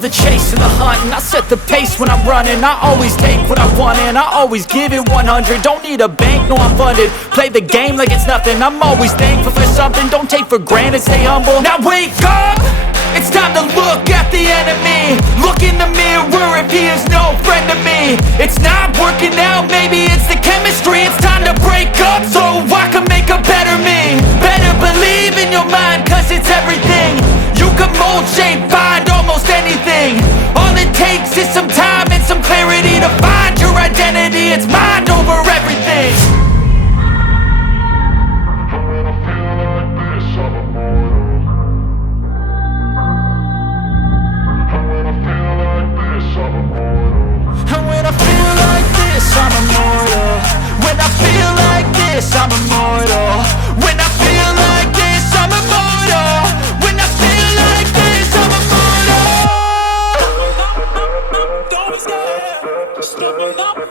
love the chase and the hunt, and I set the pace when I'm running. I always take what I want and I always give it 100. Don't need a bank, no I'm funded. Play the game like it's nothing. I'm always thankful for something. Don't take for granted, stay humble. Now wake up, it's time to look at the enemy. Look in the mirror if he is no friend to me. It's not working out, maybe it's the chemistry. It's time to break up so I can make a better me. Better believe in your mind, cause it's everything. You can mold, shape, find almost anything. All it takes is some time and some clarity to find your identity. It's mind over everything. And when I feel like this, I'm immortal. When I feel like this, I'm immortal. When I feel like this, I'm immortal. When I feel like this, I'm immortal. Don't be scared, just step it up.